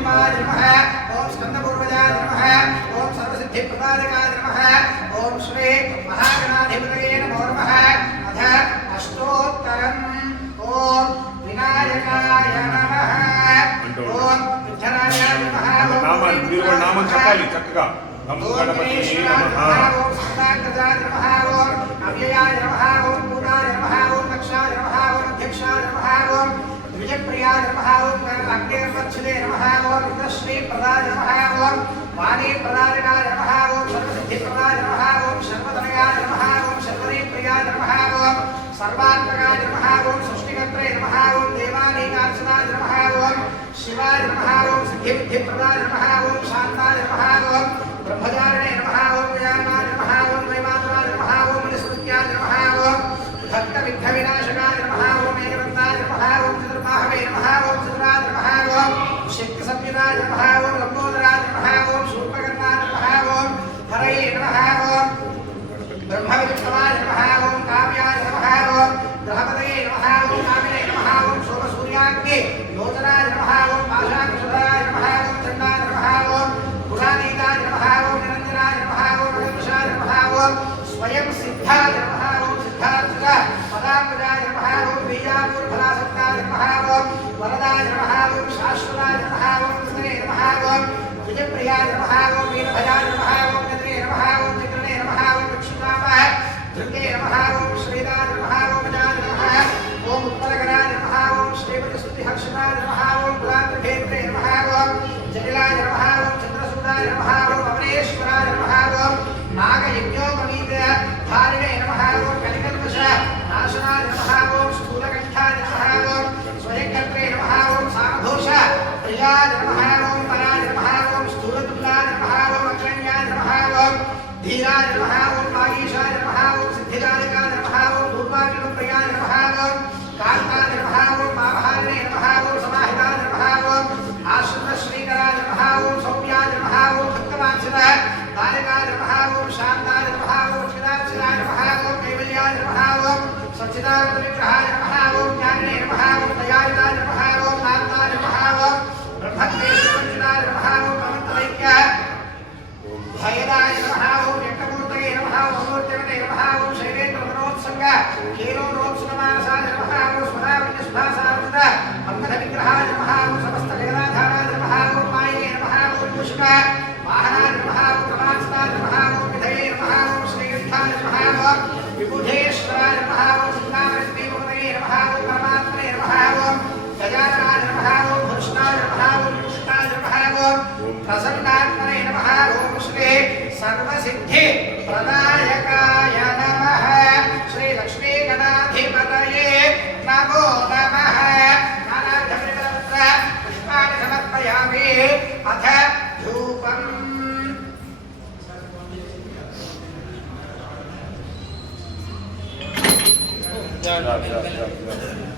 जगदम्बाय नमः ओम स्कंदपूर्वजाय नमः ओम सर्वसिद्धिप्रदायकाय नमः ओम श्री महागणाधिपतये नमो नमः अथ अष्टोत्तरम् ओम विनायकाय नमः ओम विठ्ठलाय नमः नाम చెప్పాలి చక్కగా ఓం గణపతియే నమః ओम सदानंदाय नमः ओम अव्ययाय नमः ओम पूर्णाय नमः ओम दक्षाय नमः ओम अध्यक्षाय नमः ओम द्विजप्रियाय नमः ओम अग्निर्वत्सले नमः ओम रुद्रश्री प्रदाय नमः ओम वाणी प्रदायकाय नमः ओम सर्वसिद्धिप्रदाय नमः ओम सर्वतनयाय नमः ओम सर्वरीप्रियाय नमः ओम सर्वात्मकाय नमः ओम सृष्टिकर्त्रे नमः ओम देवानीकार्चनाय नमः ओम शिवाय नमः ओम सिद्धिविद्धिप्रदाय नमः ओम शान्ताय नमः ओम ब्रह्मचारिणे नमः ओम व्यामाय नमः ओम वैमात्राय नमः ओम निस्मृत्याय नमः ओम भक्तविघ्नविनाशकाय नमः ओम एकदन्ताय नमः ओम चतुर्बाहवे नमः ओम चतुराय नमः ओम शक्तिसंयुताय नमः ओम लंबोदराय नमः ओम शूर्पकर्णाय नमः ओम हरये नमः ओम ब्रह्मविद्वाय नमः ओम काव्याय नमः ओम ग्रहपतये नमः ओम कामिने नमः ओम सोमसूर्याग्ने योजनाय नमः ओम पाशाकुशलाय नमः ओम चण्डाय नमः ओम पुराणीताय नमः ओम निरञ्जनाय नमः ओम रघुशाय नमः ओम स्वयं सिद्धाय नमः ओम सिद्धार्थ पदाम्बुजाय नमः ओम बीजापुरफलासक्ताय नमः ओम वरदाय नमः ओम शाश्वताय नमः ओम कृष्णे नमः ओम विजयप्रियाय नमः ओम वीरभयाय नमः ओम नन्द्रे नमः ओम चित्रणे नमः ओम विक्षुतामः धृते नमः ओम श्रीदाय नमः ओम जाय नमः ओम उत्पलकराय नमः ओम श्रीपतिस्तुतिहर्षणाय नमः ओम गुलान्द्रभेत्रे नमः ओम जटिलाय नमः ओम चन्द्रसूदाय नमः ओम अमरेश्वराय नमः ओम नागयज्ञोपवीत धारिणे नमः ओम कलिकल्मष नाशनाय नमः ओम स्थूलकण्ठाय नमः ओम स्वयंकर्त्रे नमः ओम सामघोष प्रियाय नमः ओम पराय नमः ओम स्थूलतुलाय नमः ओम अग्रण्याय नमः ओम धीराय नमः ओम वागीशाय नमः ओम सिद्धिदायकाय नमः ओम दुर्वाग्यप्रियाय नमः ओम कान्ताय नमः ओम मामहारिणे नमः ओम समाहिताय नमः ओम आश्रितश्रीकराय नमः ओम सौम्याय नमः ओम भक्तवांसनाय दायकाय नमः ओम शान्ताय नमः ओम चिदाक्षराय नमः ओम कैवल्याय नमः ओम सच्चिदानन्दविग्रहाय नमः ओम ज्ञानिने नमः ओम दयायुताय नमः ओम नाथाय नमः ओम ब्रह्मज्ञेश्वराय नमः ओम अनन्तदैक्य भयदाय नमः ओम व्यक्तमूर्तये नमः ओम मूर्तिवते नमः ओम शैलेन्द्रमनोत्संग कीलोरोत्सुकमानसाय नमः ओम स्वराविन्यसुधासारचित अन्नधविग्रहाय नमः ओम समस्तजगदाधाराय नमः ओम मायिने नमः ओम पुष्प वाहनाय नमः ओम प्रमात्स्ताय नमः ओम विधये नमः ओम श्रीगण्ठाय नमः ओम विबुधेश्वराय नमः ओम सिद्धामृतदेवपतये नमः ओम परमात्मने नमः ओम गजाननाय नमः ओम भूषणाय नमः ओम विष्टाय नमः ओम प्रसन्नात्मने नमः ओम श्री सर्वसिद्धि प्रदायकाय नमः श्री लक्ष्मी गणाधिपतये नमो नमः नानाविधपरिमलपत्र पुष्पाणि समर्पयामि अथ धूपम् जा